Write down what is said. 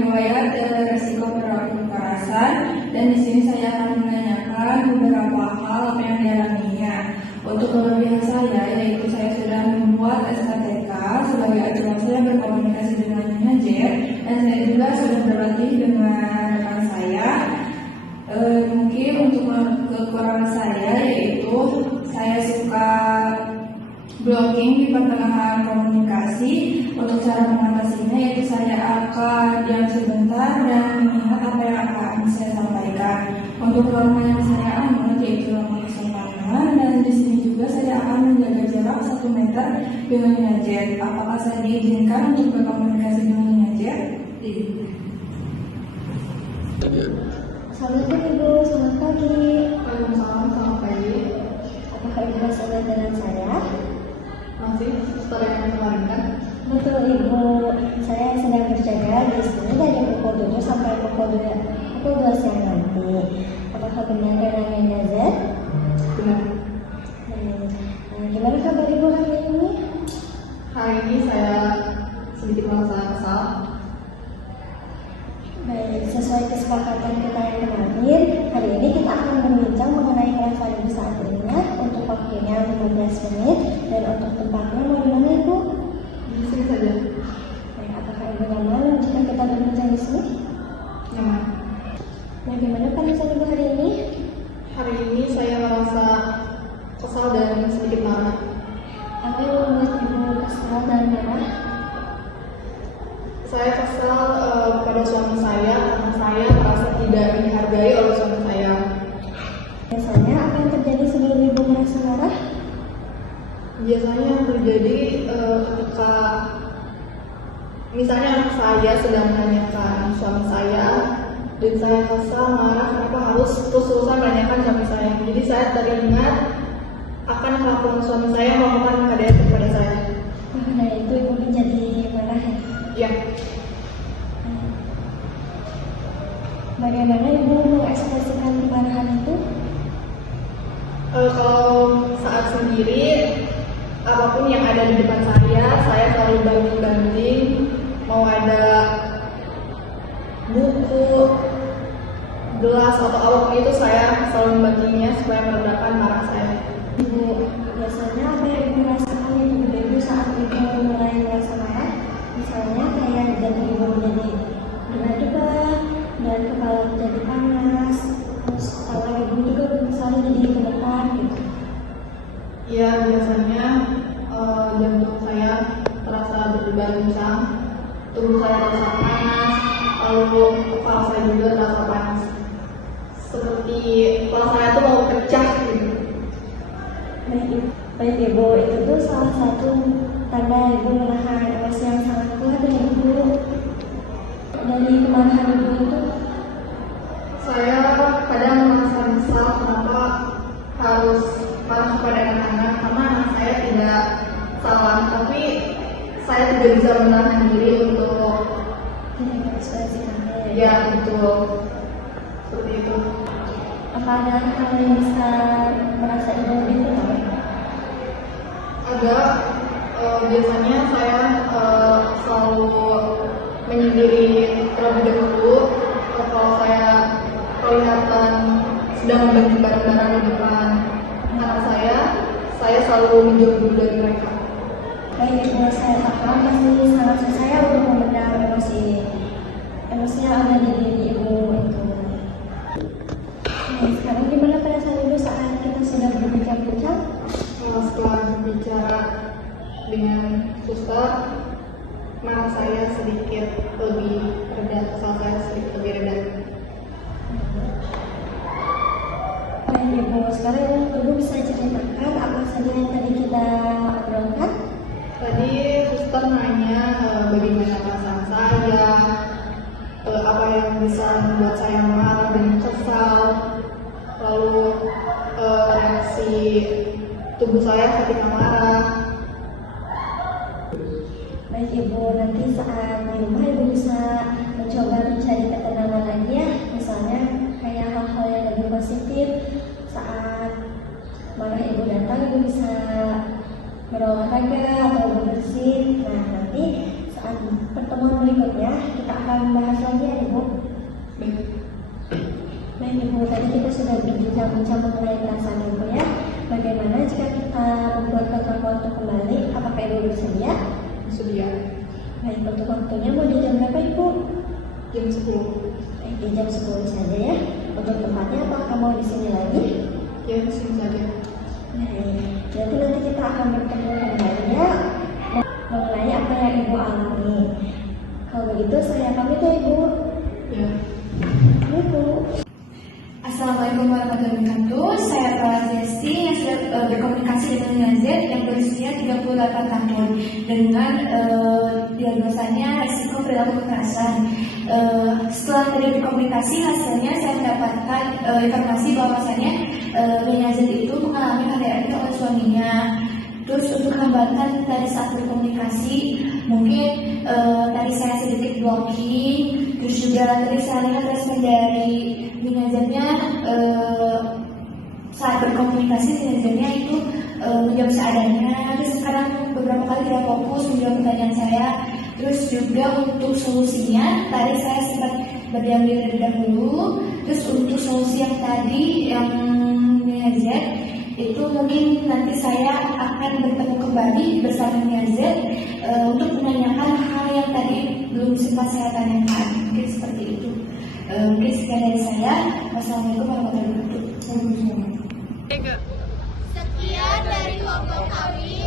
riwayat risiko perilaku kekerasan, dan di sini saya akan menanyakan beberapa hal apa yang dialaminya. Untuk kelebihan saya, yaitu saya sudah membuat SKTK sebagai acuan saya berkomunikasi dengan manajer, dan saya juga sudah berlatih dengan rekan saya. Mungkin untuk kekurangan saya, yaitu saya suka blocking di pertengahan komunikasi. Untuk cara mengatasinya, yaitu saya akan diam sebentar dan mengingat apa yang akan saya sampaikan. Untuk norma yang saya anut, yaitu norma kesopanan, dan di sini juga saya akan menjaga jarak 1 meter dengan manajer. Apakah saya diizinkan untuk berkomunikasi dengan manajer? Assalamualaikum Ibu, selamat pagi. Waalaikumsalam, selamat pagi. Apakah Ibu masih ingat dengan saya? Masih, suster yang kemarin kan? Betul Ibu, saya sedang berjaga di sini dari pukul 7 sampai pukul 2 siang nanti. Apakah benar dengan manajer? Benar. Gimana kabar Ibu hari ini? Hari ini saya sedikit merasa kesal. Baik, sesuai kesepakatan kita yang kemarin, hari ini kita akan berbincang mengenai perasaan Ibu saat ini. Untuk waktunya 15 menit dan untuk tempatnya mau di mana Ibu? Di sini saja. Baik, apakah Ibu nyaman jika kita berbincang di sini? Nyaman. Bagaimana perasaan Ibu hari ini? Hari ini saya merasa kesal dan sedikit marah. Apa yang membuat Ibu kesal dan marah? Saya kesal pada suami saya karena saya merasa tidak dihargai oleh suami saya. Biasanya apa yang terjadi sebelum Ibu merasa marah? Biasanya yang terjadi ketika misalnya anak saya sedang menanyakan suami saya, dan saya kesal marah kenapa harus terus-terusan menanyakan suami saya. Jadi saya teringat akan kelakuan suami saya melakukan KDRT kepada saya. Nah, itu Ibu menjadi marah ya? Ya. Bagaimana Ibu mengekspresikan kemarahan itu? Kalau saat sendiri, apapun yang ada di depan saya selalu banding-banding. Mau ada buku, gelas, atau apapun itu saya selalu membantunya supaya meredakan marah saya. Ibu, biasanya apa yang Ibu rasakan Ibu saat Ibu mulai merasa marah? Misalnya kayak jantung Ibu menjadi berdebar dan kepala menjadi panas, terus tangan Ibu juga misalnya jadi gemetar gitu. Ya, biasanya jantung saya terasa berdebar kencang, tubuh saya terasa panas, lalu kepala saya juga terasa panas. Seperti kepala saya tuh mau pecah gitu. Baik Ibu, itu tuh salah satu tanda Ibu menahan emosi yang sangat kuat ya Ibu. Dari kemarahan Ibu itu, Saya kadang merasa kesal kenapa harus marah kepada anak-anak, karena anak saya tidak salah, tapi saya tidak bisa menahan diri untuk tidak mengekspresikannya. ya betul seperti itu. Apa ada hal yang bisa merasa Ibu lebih tenang? Ada biasanya saya selalu menyendiri terlebih dahulu. Kalau saya kelihatan sedang membagi barang-barang di depan anak saya selalu menjauh dulu dari mereka. Baik Ibu, saya paham pasti sangat susah ya untuk memendam emosi yang ada di diri Ibu itu. Nah, sekarang gimana perasaan Ibu saat kita sudah berbincang-bincang? Setelah berbicara dengan suster, marah saya sedikit lebih reda, kesal saya sedikit lebih reda. Baik Ibu, sekarang Ibu bisa ceritakan apa saja yang tadi kita obrolkan? Tadi suster nanya bagaimana perasaan saya, apa yang bisa membuat saya marah dan kesal, lalu reaksi tubuh saya ketika marah. Baik Ibu, nanti saat di rumah Ibu bisa mencoba mencari ketenangan lagi ya. Misalnya kayak hal-hal yang lebih positif. Saat marah Ibu datang, Ibu bisa berolahraga atau bersih. Nah, nanti saat pertemuan berikutnya kita akan akan membahas lagi ya Ibu. Baik Ibu, tadi kita sudah berbincang-bincang mengenai perasaan Ibu ya. Bagaimana jika kita membuat kotak waktu kembali? Apakah Ibu bersedia? Bersedia. Baik, untuk waktunya mau di jam berapa Ibu? Jam 10. Baik, di jam 10 saja ya. Untuk tempatnya apakah mau di sini lagi? Ya, di sini saja. Baik, jadi nanti kita akan bertemu kembali ya mengenai apa yang Ibu alami. Kalau begitu saya pamit ya Ibu. Ya. Ibu. Assalamualaikum warahmatullahi wabarakatuh. Saya Prala Zesti yang sudah berkomunikasi dengan Nazet yang berusia 38 tahun dengan diagnosanya resiko perilaku kekerasan. Setelah tadi berkomunikasi, hasilnya saya mendapatkan informasi bahwasannya Nazet itu mengalami KDRT oleh suaminya. Terus untuk hambatan tadi saat berkomunikasi, mungkin tadi saya sedikit blocking. Terus juga tadi saya lihat respon dari Nazetnya saat berkomunikasi Nazetnya itu menjawab seadanya. Terus sekarang beberapa kali tidak fokus menjawab pertanyaan saya. Terus juga untuk solusinya tadi saya sempat berdiam diri terlebih dahulu. Terus untuk solusi yang tadi yang Nazet itu mungkin nanti saya akan bertemu kembali bersama Nazet untuk menanyakan hal yang tadi belum sempat saya tanyakan. Mungkin seperti itu. Mungkin sekian dari saya. Wassalamualaikum warahmatullahi wabarakatuh. Sekian dari kelompok kami.